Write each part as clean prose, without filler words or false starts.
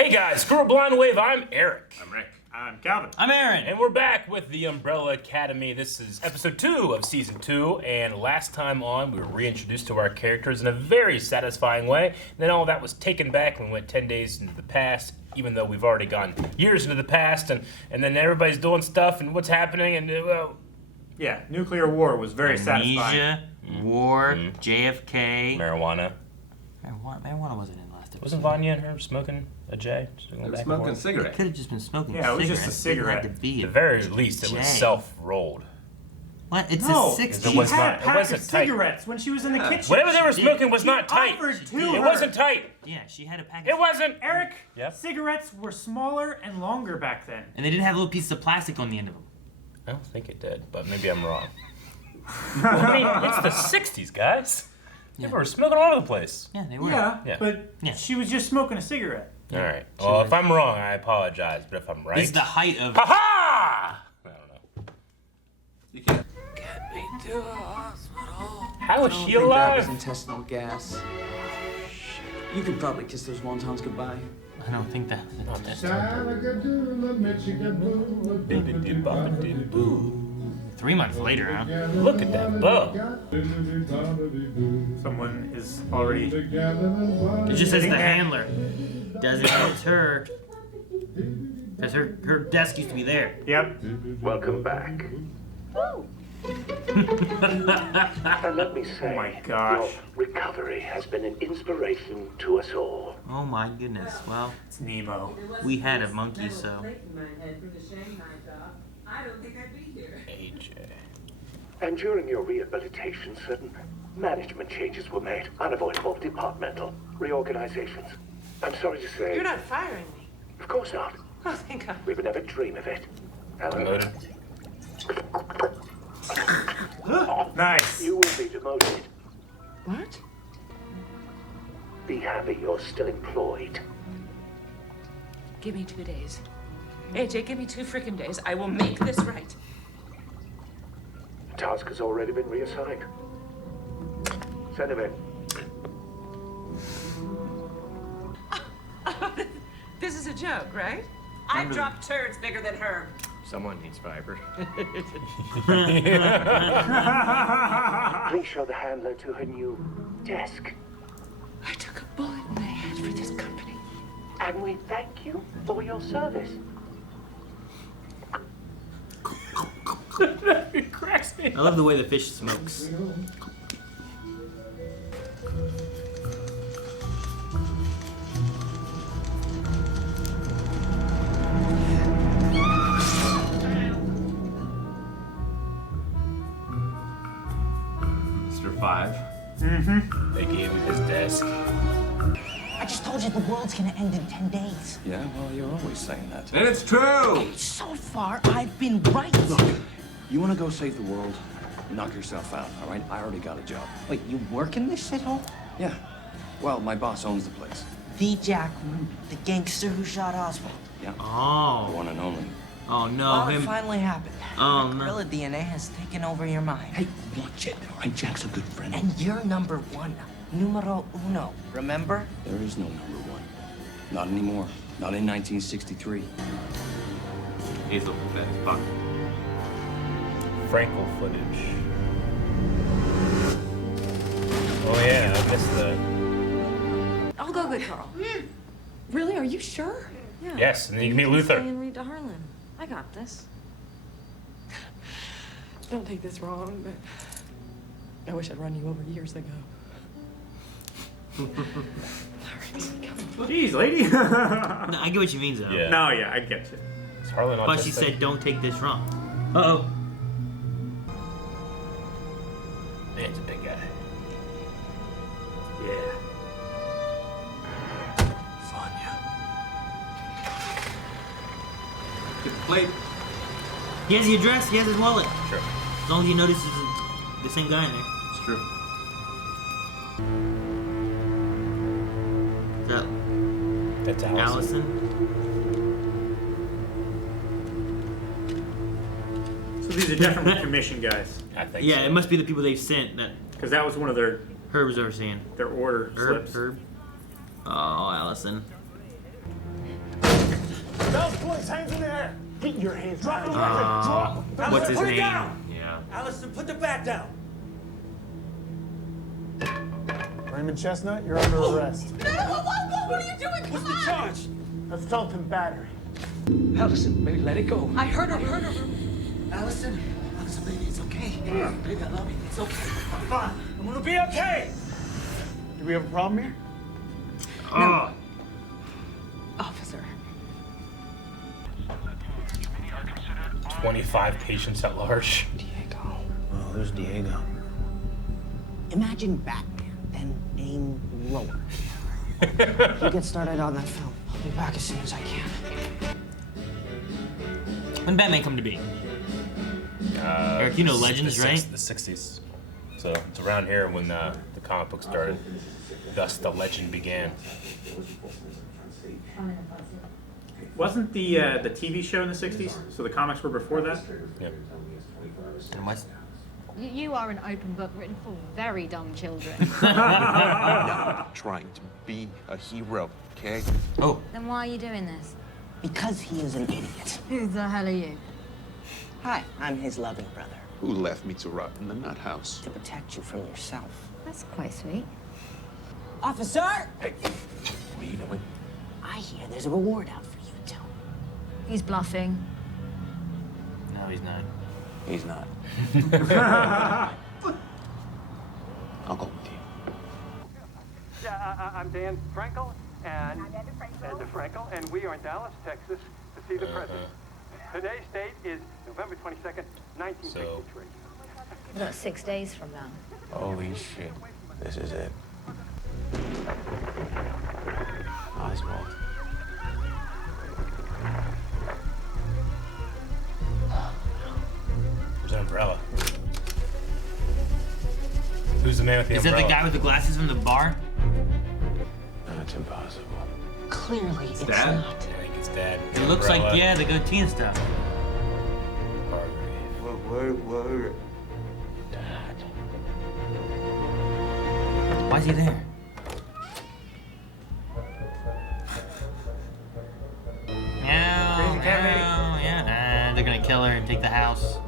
Hey guys, Screw a Blind Wave, I'm Eric. I'm Rick. I'm Calvin. I'm Aaron. And we're back with the Umbrella Academy. This is episode 2 of season 2, and last time on, we were reintroduced to our characters in a very satisfying way. And then all that was taken back and we went 10 days into the past, even though we've already gone years into the past, and then everybody's doing stuff, and what's happening, and well... Yeah, nuclear war was very satisfying. Amnesia, war, JFK. Marijuana. Marijuana wasn't in last episode. Wasn't Vanya and her smoking a J? Smoking a It cigarette. could have just been smoking Yeah, a it was cigarette. just a cigarette. It didn't have to be At the very least, it was J. self-rolled. What? It's No, the 60s. It she was had not- a it pack wasn't of tight. cigarettes when she was in the kitchen. Whatever they were She smoking did. was not tight. Offered to It her. wasn't tight. Yeah, she had a pack of... It wasn't. Eric, Yep. cigarettes were smaller and longer back then. And they didn't have little pieces of plastic on the end of them. I don't think it did, but maybe I'm wrong. I mean, it's the 60s, guys. They were smoking all over the place. Yeah, they were. Yeah. But Yeah. she was just smoking a cigarette. All right. Well, if I'm wrong, I apologize. But if I'm right... This is the height of... Ha ha! I don't know. You can't. Get me to a hospital. How is I don't she think that was alive? intestinal gas. You could probably kiss those wontons goodbye. I don't think that... 3 months later, huh? Look at that bow. Someone is already... It just says the handler. Doesn't it's her. Because her desk used to be there. Yep. Welcome back. And let me say, Oh my gosh. your recovery has been an inspiration to us all. Oh my goodness. Well, It's Nemo. we had a monkey, so... I don't think I'd be here. AJ. And during your rehabilitation, certain management changes were made, unavoidable departmental reorganizations. I'm sorry to say, You're not firing me. of course not. Oh, thank God. We would never dream of it. However, Promoted. Nice. you will be demoted. What? Be happy you're still employed. Give me 2 days. AJ, give me 2 freaking days. I will make this right. The task has already been reassigned. Send him in. This is a joke, right? I dropped turds bigger than her. Someone needs fiber. Please show the handler to her new desk. I took a bullet in the head for this company. And we thank you for your service. It cracks me. I love the way the fish smokes. Mr. 5. They gave him his desk. I just told you the world's gonna end in 10 days. Yeah, well, you're always saying that. And it's true! So far, I've been right. You want to go save the world? Knock yourself out, all right? I already got a job. Wait, you work in this shithole? Yeah. Well, my boss owns the place. The Jack Ruby, the gangster who shot Oswald. Yeah. The Oh. one and only. Oh no, Well, it him. finally happened. Oh, no. Gorilla DNA has taken over your mind. Hey, watch it, all right? Jack's a good friend. And you're number 1. Numero uno. Remember? There is no number 1. Not anymore. Not in 1963. He's looking fat as fuck. Frankel Footage. Oh yeah, I missed the... I'll go get Carl. Really? Are you sure? Yeah. Yes, and then you can meet Stay Luther. and read to Harlan. I got this. Don't take this wrong, but I wish I'd run you over years ago. Jeez, lady. No, I get what you mean, though. Yeah. No, yeah, I get you. Is Harlan autistic? But she said, don't take this wrong. Uh-oh. Man, he's a big guy. Yeah. Get the plate. He has the address, he has his wallet. Sure. As long as you notice it's the same guy in there. It's true. Is that That's Allison. Allison? So these are definitely commission guys, I think Yeah, so. it must be the people they've sent that because that was one of their Herb was overseeing. order slips. Herb. Oh, Allison. boys, hands in the air. Get your hands. Drop the weapon. Drop. What's his Put it name? down. Yeah. Allison, put the bat down. Raymond Chestnut, you're under arrest. No, what are you doing? What's the charge? Assault and battery. Allison, baby, let it go. I heard her. Allison, baby, it's okay. Baby, I love you. It's okay. I'm fine. I'm gonna be okay. Do we have a problem here? Oh. Officer. 25 patients at large. Oh, there's Diego. Imagine Batman, then aim lower. You get started on that film. I'll be back as soon as I can. When Batman come to be? Eric, you know Legends, right? The 60s. So it's around here when the comic book started. Thus the legend began. Wasn't the TV show in the 60s? So the comics were before that? Yep. And what's... You are an open book written for very dumb children. Not trying to be a hero, okay? Oh. Then why are you doing this? Because he is an idiot. Who the hell are you? Hi, I'm his loving brother. Who left me to rot in the nut house? To protect you from yourself. That's quite sweet. Officer! Hey, what are you doing? I hear there's a reward out for you two. He's bluffing. No, he's not. He's not. I'll go with you. Yeah, I'm Dan Frankel, and and we are in Dallas, Texas, to see the president. Today's date is November 22nd, 1963. About 6 days from now. Holy shit. This is it. Oswald. There's an umbrella. Who's the man with the Is umbrella? that the guy with the glasses from the bar? That's impossible. Clearly, it's Dad? not. I think it's Dad. It looks like, yeah, the goatee and stuff. What? Dad. Why is he there? Yeah. They're gonna kill her and take the house.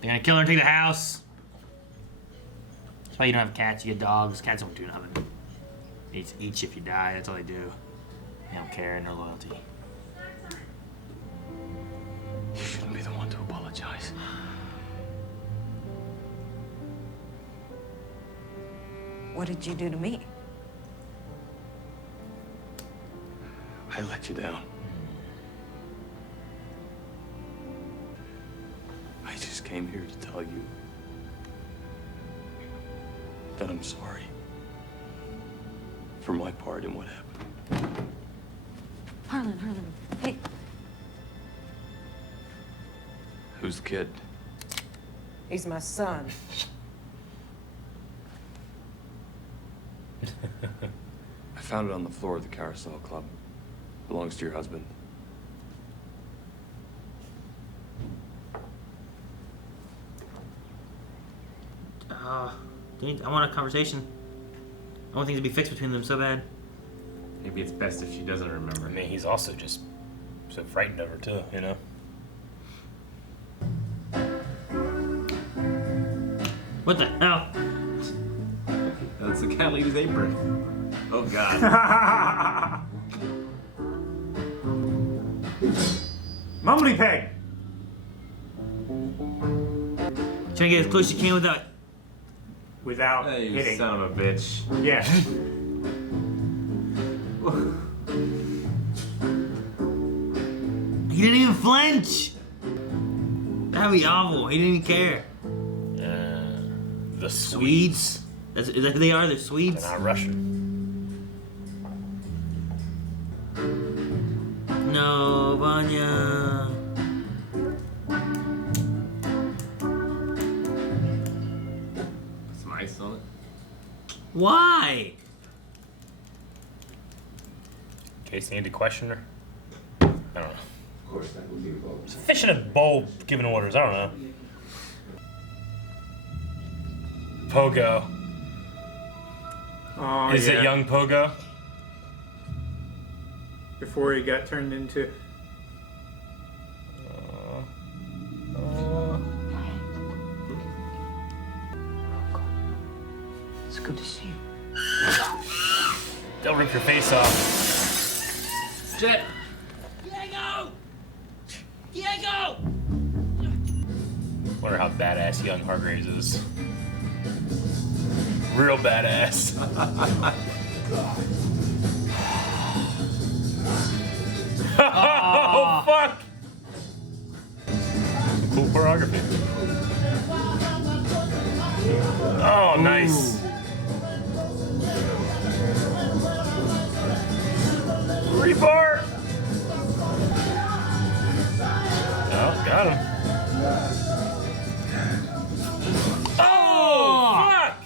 They're gonna kill her and take the house. That's why you don't have cats, you get dogs. Cats don't do nothing. They just eat you if you die, that's all they do. They don't care, no loyalty. You shouldn't be the one to apologize. What did you do to me? I let you down. I just came here to tell you that I'm sorry for my part in what happened. Harlan, hey. Who's the kid? He's my son. I found it on the floor of the Carousel Club. Belongs to your husband. I want a conversation. I want things to be fixed between them so bad. Maybe it's best if she doesn't remember. I mean, he's also just so frightened of her too, you know? What the hell? That's the cat lady's apron. Oh, God. Mumbly Peg! Trying to get as close as you can without Hey, you hitting. son of a bitch. Yeah. He didn't even flinch! That'd be awful. He didn't even care. The Swedes? Is that who they are? They're Swedes? They're not Russian. No, Vanya. Put some ice on it. Why? In case they need to question her. I don't know. Of course, that would be involved. It's a fish in a bowl giving orders. I don't know. Pogo. Oh, Is yeah. it young Pogo? Before he got turned into Good to see you. They'll rip your face off. Shit! Diego! Diego! Wonder how badass young Hargraves is. Real badass. Oh, fuck! Cool choreography. Oh, nice. Rebar! Oh, got him. Oh, fuck!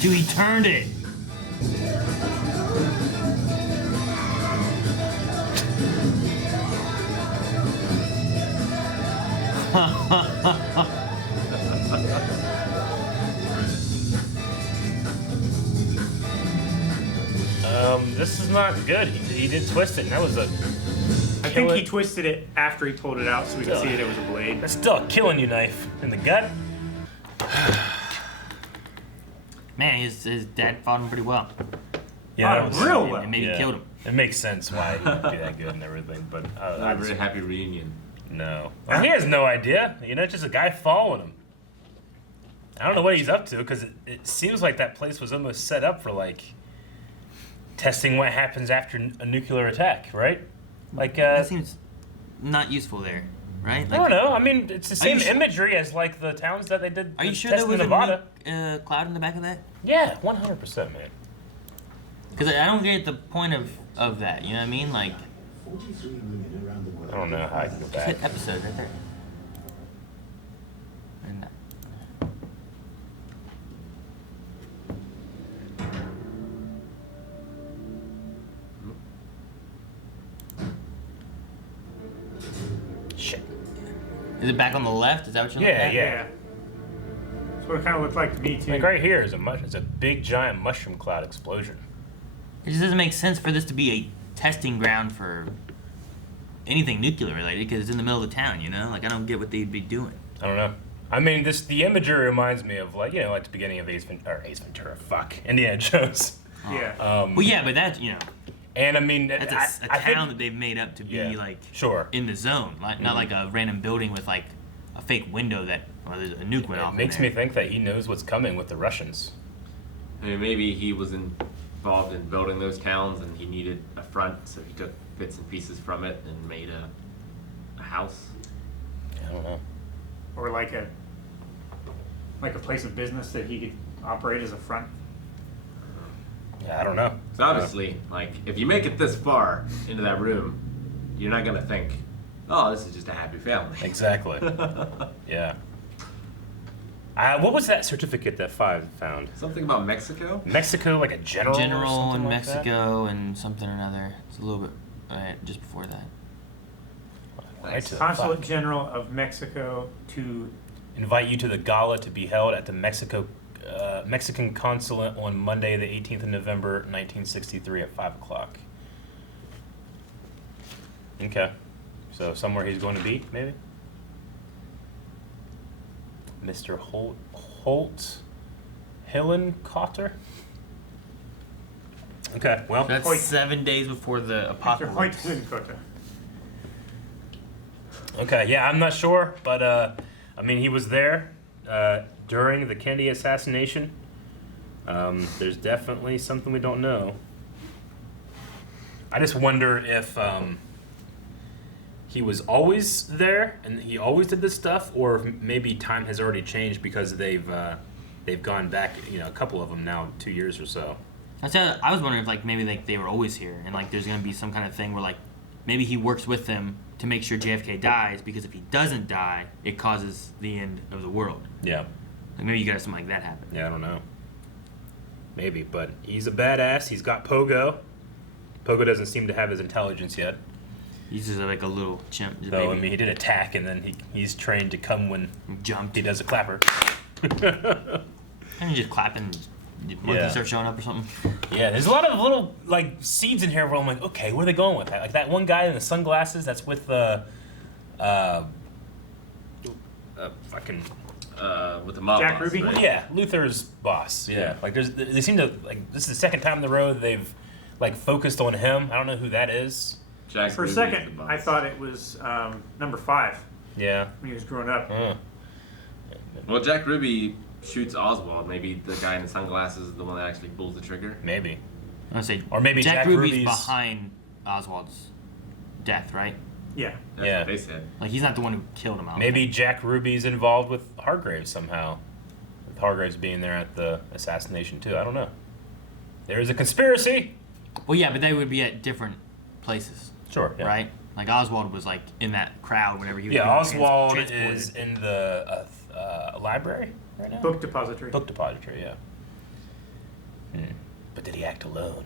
Dude, he turned it. This is not good. He did twist it, and that was a... I think he twisted it after he pulled it out so we could see that it was a blade. That's still a killing you knife in the gut. Man, his dad fought him pretty well. Yeah, real well. And maybe killed him. It makes sense why he would do that good and everything, but Not a very happy reunion. no. Well, he has no idea. You know, it's just a guy following him. I don't know what he's up to because it seems like that place was almost set up for like testing what happens after a nuclear attack, right? Like that seems not useful there, right? Like, I don't know. I mean, it's the same you imagery as like the towns that they did. Are you sure test there was in Nevada. a cloud in the back of that? Yeah, 100%, man. Because I don't get the point of that. You know what I mean? Like, I don't know how I can go just back. hit episode right there. And that. Shit. Is it back on the left? Is that what you're looking Yeah, at? yeah. That's what it kind of looked like to me too. Like right here is it's a big giant mushroom cloud explosion. It just doesn't make sense for this to be a testing ground for anything nuclear related because it's in the middle of the town, you know? Like, I don't get what they'd be doing. I don't know. I mean, the imagery reminds me of like, you know, like the beginning of Ace Ventura, Indiana Jones. Yeah. Well, yeah, but that's, you know, And I mean, that's a I think- town that they've made up to be Yeah, like sure. in the zone, like not like a random building with like a fake window that there's a nuke went off. It makes in me there. think that he knows what's coming with the Russians. I mean, maybe he was involved in building those towns and he needed a front, so he took bits and pieces from it and made a house. I don't know. Or like a place of business that he could operate as a front. Yeah, I don't know. So obviously, like, if you make it this far into that room, you're not gonna think, oh, this is just a happy family. Exactly. Yeah. What was that certificate that Five found? Something about Mexico? Mexico, like a general. or General something in like that? Mexico and something or another. It's a little bit just before that. Right to the Consulate fuck. General of Mexico to Invite you to the gala to be held at the Mexican consulate on Monday, the 18th of November, 1963 at 5 o'clock. Okay. So somewhere he's going to be, maybe? Mr. Holt Hillenkotter? Okay, well. That's 7 days before the apocalypse. Okay, yeah, I'm not sure, but I mean, he was there during the Kennedy assassination. There's definitely something we don't know. I just wonder if he was always there and he always did this stuff, or if maybe time has already changed because they've gone back, you know, a couple of them now, 2 years or so. I was wondering if like maybe like they were always here and like there's gonna be some kind of thing where like maybe he works with them to make sure JFK dies, because if he doesn't die, it causes the end of the world. Yeah. Like maybe you got something like that happen. Yeah, I don't know. Maybe, but he's a badass. He's got Pogo. Pogo doesn't seem to have his intelligence yet. He's just like a little chimp. Just a So, I baby. mean, he did attack, and then he's trained to come when jumped. He does a clapper. And you just clapping, monkeys start showing up or something. Yeah, there's a lot of little like seeds in here where I'm like, okay, where are they going with that? Like that one guy in the sunglasses that's with the fucking. With the mob Jack boss, Ruby? right? Yeah, Luther's boss. Yeah, like they seem to like. This is the second time in the row they've like focused on him. I don't know who that is. Jack For a Ruby is second, the boss. I thought it was number 5 Yeah. when he was growing up. Well, Jack Ruby shoots Oswald. Maybe the guy in the sunglasses is the one that actually pulls the trigger. Maybe. I would say, Or maybe Jack Ruby's Ruby's- behind Oswald's death, right? Yeah. That's Yeah. what they said. Like he's not the one who killed him. I don't Maybe think. Jack Ruby's involved with Hargraves somehow. With Hargraves being there at the assassination too. I don't know. There is a conspiracy. Well, yeah, but they would be at different places. Sure. Yeah. Right? Like Oswald was like in that crowd whenever he was Yeah. being Oswald transported. is in the library right now. Book depository. Book depository. Yeah. But did he act alone?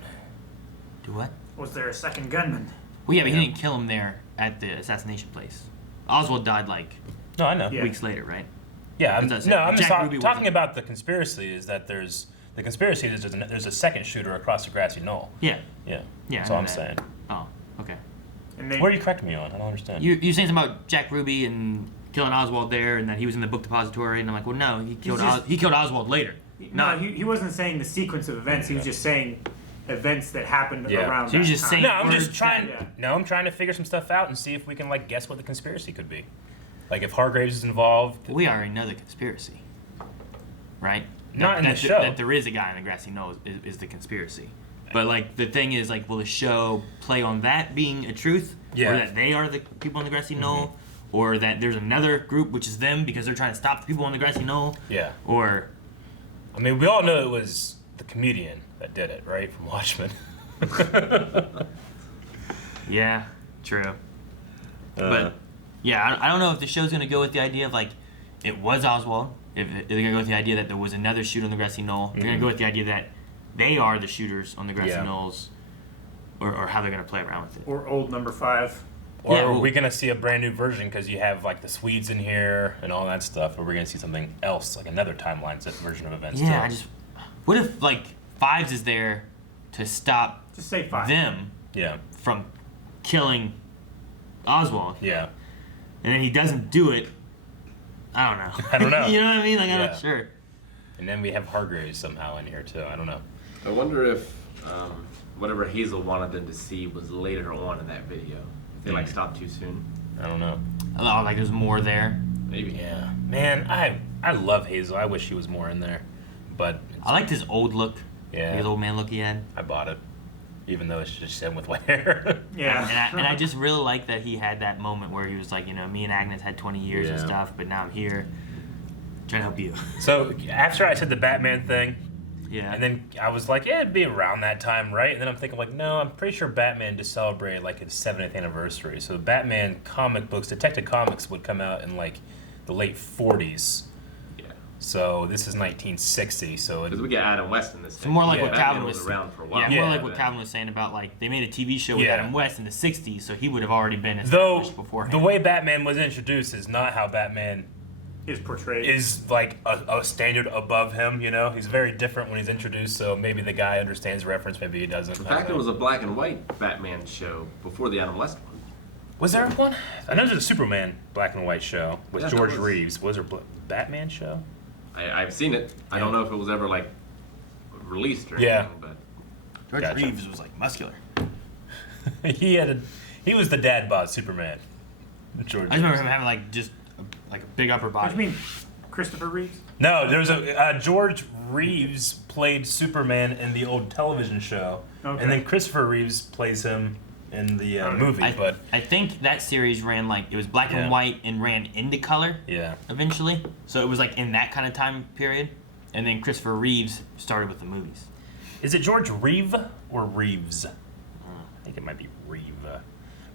Do what? Was there a second gunman? Well, yeah, but he didn't kill him there at the assassination place. Oswald died like No, I know. Yeah. weeks later, right? Yeah, I'm That's just Jack Ruby talking wasn't- about the conspiracy. Is that there's the conspiracy is there's a second shooter across the grassy knoll. Yeah. Yeah, Yeah. That's I all know I'm that. saying. Oh, okay. And they, What are you correcting me on? I don't understand. You're saying something about Jack Ruby and killing Oswald there, and that he was in the book depository, and I'm like, well, no, he killed just- he killed Oswald later. no, he wasn't saying the sequence of events. He was just saying events that happened Yeah. around So that you're just time. saying- No, I'm just words trying. that- Yeah. No, I'm trying to figure some stuff out and see if we can like guess what the conspiracy could be. Like if Hargraves is involved. We already know the conspiracy, right? Not in the that show. That there is a guy in the grassy knoll is the conspiracy. But like the thing is, like, will the show play on that being a truth, Yeah. or that they are the people on the grassy knoll, or that there's another group which is them because they're trying to stop the people on the grassy knoll, Yeah. or I mean, we all know it was the comedian that did it, right? From Watchmen. yeah, true. But yeah, I don't know if the show's gonna go with the idea of like it was Oswald. If they're gonna go with the idea that there was another shooter on the grassy knoll, they're gonna go with the idea that they are the shooters on the grassy Yeah. knolls, or how they're gonna play around with it. Or old number 5. Or Yeah, are well- we gonna see a brand new version because you have like the Swedes in here and all that stuff? Or we're gonna see something else, like another timeline version of events? Yeah, too? what if like Fives is there to stop Just say 5. them Yeah. from killing Oswald, Yeah. and then he doesn't do it? I don't know. I don't know. You know what I mean? Like I'm Yeah. not sure. And then we have Hargraves somehow in here too. I don't know. I wonder if whatever Hazel wanted them to see was later on in that video. If they like stopped too soon. I don't know. Oh, like there's more there. Maybe. Yeah. Man, I love Hazel. I wish he was more in there. But I liked his old look. Yeah. His old man look he had. I bought it. Even though it's just him with white hair. Yeah. And I just really like that he had that moment where he was like, you know, me and Agnes had 20 years and Yeah. stuff, but now I'm here trying to help you. So after I said the Batman thing, Yeah. and then I was like, yeah, it'd be around that time, right? And then I'm thinking like, no, I'm pretty sure Batman just celebrated like his 70th anniversary. So Batman comic books, Detective Comics would come out in like the late 40s. Yeah. So this is 1960. So Because it, we get Adam West in this It's thing. more like Yeah, what Batman Calvin was around for a while. Yeah, more Yeah. like what Calvin was saying about like they made a TV show with Yeah. Adam West in the 60s, so he would have already been though established beforehand. the way Batman was introduced is not how Batman Is portrayed. is like a standard above him, you know? He's very different when he's introduced, so maybe the guy understands reference, maybe he doesn't. In I don't fact, it know. was a black and white Batman show before the Adam West one. Was there one? I know there's a Superman black and white show with Yeah, there George was. Reeves. Was there a Batman show? I've seen it. I don't know if it was ever like released or Yeah. anything, but George Gotcha. Reeves was like muscular. he was the dad bod Superman. George. I just remember Reeves. him having like just like a big upper body. What do you mean? Christopher Reeves? No, there was a George Reeves played Superman in the old television show, Okay. and then Christopher Reeves plays him in the movie. But I think that series ran like it was black Yeah. and white and ran into color yeah, eventually. So it was like in that kind of time period. And then Christopher Reeves started with the movies. is it George Reeve or Reeves? I think it might be Reeve.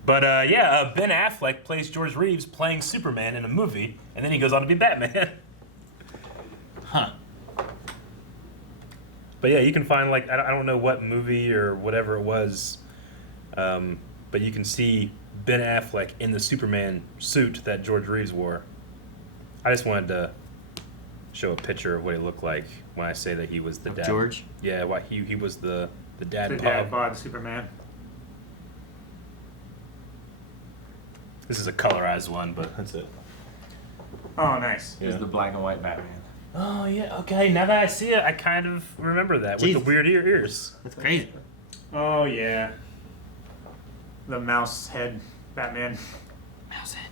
But Ben Affleck plays George Reeves playing Superman in a movie, and then he goes on to be Batman. Huh. But yeah, you can find like I don't know what movie or whatever it was, but you can see Ben Affleck in the Superman suit that George Reeves wore. I just wanted to show a picture of what he looked like when I say that he was the Of dad. George? Yeah, why he was the dad The bod. dad bod Superman. This is a colorized one, but that's it. Oh, nice. Here's the black and white Batman. Oh yeah. Okay. Now that I see it, I kind of remember that with the weird ears. That's crazy. Oh yeah. The mouse head Batman. Mouse head.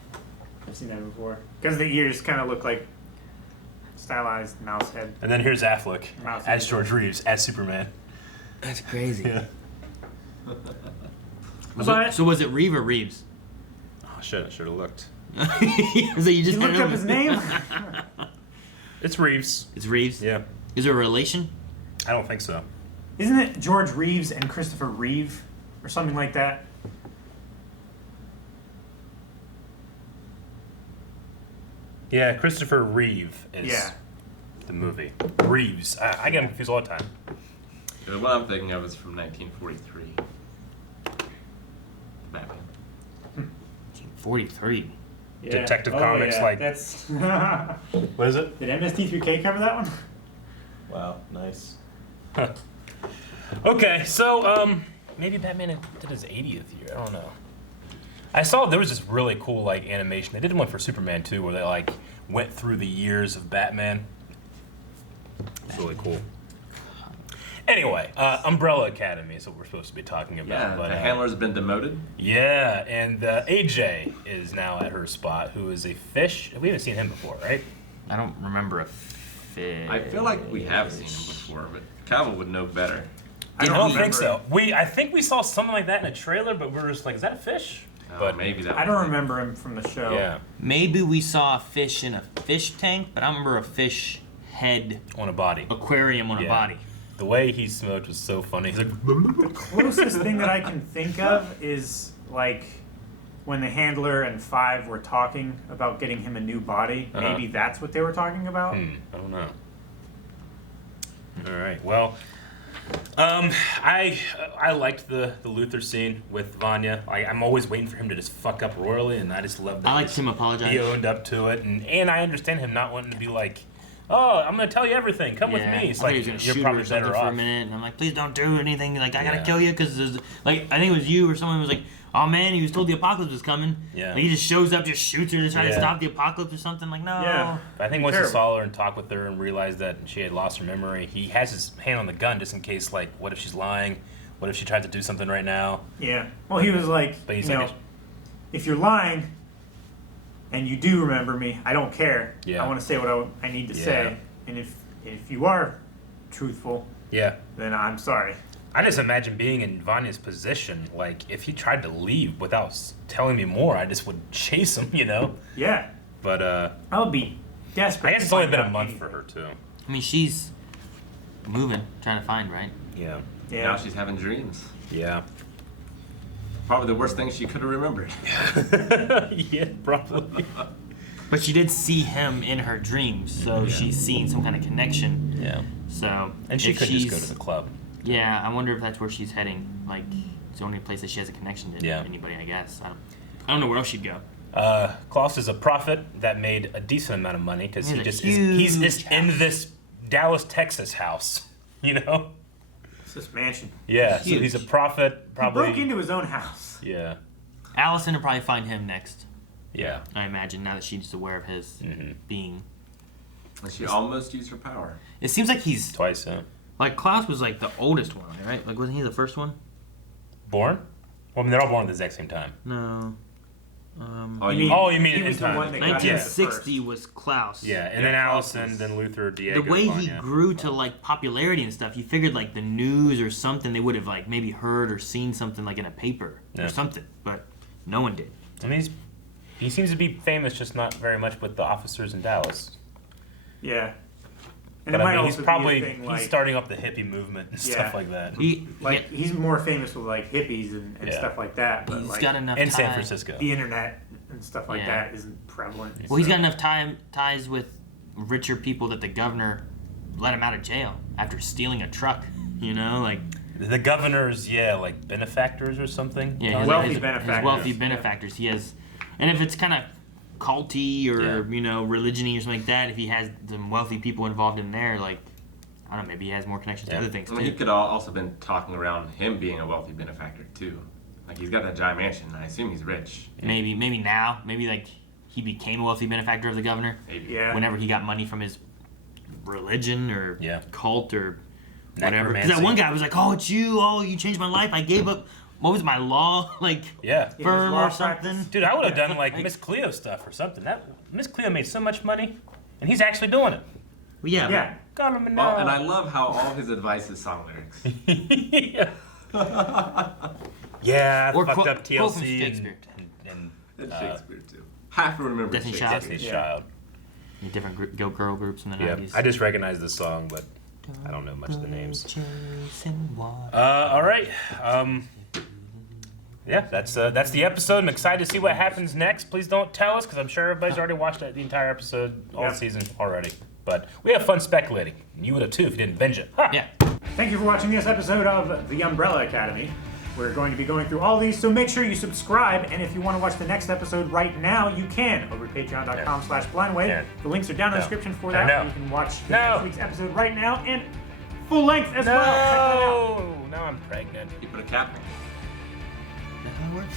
I've seen that before. Because the ears kind of look like stylized mouse head. And then here's Affleck Mouse as head. George Reeves as Superman. That's crazy. Yeah. So was it Reeve or Reeves? Oh shit! I should have looked. So you just looked up his name? It's Reeves. It's Reeves? Yeah. Is there a relation? I don't think so. Isn't it George Reeves and Christopher Reeve? Or something like that? Yeah, Christopher Reeve is the movie. Reeves. I get him confused all the time. The one I'm thinking of is from 1943. Batman. 43. Yeah. Detective Comics, like. That's. What is it? Did MST3K cover that one? Wow, nice. Okay, so maybe Batman did his 80th year. I don't know. I saw there was this really cool like animation. They did one for Superman too, where they like went through the years of Batman. It's really cool. Anyway, Umbrella Academy is what we're supposed to be talking about. Yeah, but, the handler's been demoted. Yeah, and AJ is now at her spot, who is a fish. We haven't seen him before, right? I don't remember a fish. I feel like we have seen him before, but Cavill would know better. I don't think so. I think we saw something like that in a trailer, but we were just like, is that a fish? Oh, But maybe that. I don't remember him from the show. yeah, Maybe we saw a fish in a fish tank, but I remember a fish head on a body. aquarium on a body. The way he smoked was so funny. He's like, The closest thing that I can think of is like when the handler and Five were talking about getting him a new body. Maybe that's what they were talking about. I don't know. All right. Well, I liked the Luther scene with Vanya. I'm always waiting for him to just fuck up royally, and I just love that. I liked him apologize. He owned up to it, and I understand him not wanting to be like, oh, I'm gonna tell you everything. Come with me. It's I thought like he was gonna you're shoot probably her or something better for a off. minute, and I'm like, please don't do anything. Like, I gotta Yeah. kill you because like I think it was you or someone was like, oh man, he was told the apocalypse was coming. Yeah. Like, he just shows up, just shoots her to try to Yeah. stop the apocalypse or something. Like, no. Yeah. But I think Be once he careful. saw her and talked with her and realized that she had lost her memory, he has his hand on the gun just in case. Like, what if she's lying? What if she tried to do something right now? Yeah. Well, he was like, But he's you like, know, if you're lying and you do remember me, I don't care. Yeah. I want to say what I need to Yeah. say. And if you are truthful, yeah. then I'm sorry. I just imagine being in Vanya's position. Like, if he tried to leave without telling me more, I just would chase him, you know? Yeah. But, I would be desperate. I guess to it's only find been a out month anything. for her, too. I mean, she's moving, trying to find, right? Yeah. Yeah. Now she's having dreams. Yeah. Probably the worst thing she could have remembered. Yeah, probably. But she did see him in her dreams, so she's seen some kind of connection. Yeah. So And she if could just go she's- to the club. Yeah, I wonder if that's where she's heading. Like, it's the only place that she has a connection to Yeah. anybody, I guess. I don't know where else she'd go. Klaus is a prophet that made a decent amount of money because He he has a just he's huge just in this Dallas, Texas house, you know? It's this mansion. Yeah, so Huge. he's a prophet, probably. He broke into his own house. Yeah, Allison will probably find him next, yeah. I imagine, now that she's aware of his being. And she almost used her power. It seems like he's... Twice, huh? Like, Klaus was, like, the oldest one, right? Like, wasn't he the first one? Born? Well, I mean, they're all born at the exact same time. No. Oh, you mean he in was the time. one that got here 1960 was Klaus. Yeah, and then Allison, then Luther, Diego, The way he Vanya. grew to, like, popularity and stuff, you figured, like, the news or something, they would have, like, maybe heard or seen something, like, in a paper Yeah. or something. But no one did. I mean, he seems to be famous, just not very much with the officers in Dallas. Yeah. And But it I might mean, also he's probably be a thing, like, he's starting up the hippie movement and stuff like that. He's more famous with like hippies and Yeah. stuff like that. But He's like, got enough in San tie- Francisco. The internet and stuff like Yeah. that isn't prevalent. Well, he's so- got enough ties with richer people that the governor let him out of jail after stealing a truck. You know, like The governors, like benefactors or something. yeah, his Wealthy his benefactors. wealthy benefactors. He has, and if it's kind of culty or religion-y or something like that, if he has some wealthy people involved in there, like I don't know, maybe he has more connections to other things I mean, he too. could also been talking around him being a wealthy benefactor too. Like he's got that giant mansion. I assume he's rich. Maybe now, maybe like he became a wealthy benefactor of the governor. Maybe. Yeah. Whenever he got money from his religion or cult or whatever. Because Necromancy. that one guy was like, "Oh, it's you. Oh, you changed my life. I gave up. What was my law firm law or something?" practice. Dude, I would have done like Miss Cleo stuff or something. That Miss Cleo made so much money, and he's actually doing it. Well, yeah. Yeah. Got him And I love how all his advice is song lyrics. Yeah, Or fucked quote- up quote from TLC Shakespeare. and And Shakespeare too. Have to remember Destiny's Shakespeare. Child. Destiny's Child. Different girl groups in the Yeah, 90s. I just recognize the song, but I don't know much of the names. Chasing water. All right. Yeah, that's the episode. I'm excited to see what happens next. Please don't tell us, because I'm sure everybody's already watched the entire episode, all season already. But we have fun speculating. And you would have too if you didn't binge it. Ha! Yeah. Thank you for watching this episode of The Umbrella Academy. We're going to be going through all these, so make sure you subscribe. And if you want to watch the next episode right now, you can over at patreon.com/blindwave. Yeah. The links are down in the description for that. No. You can watch No. next week's episode right now and full length as well. Check that out. No, now I'm pregnant. You put a cap on it.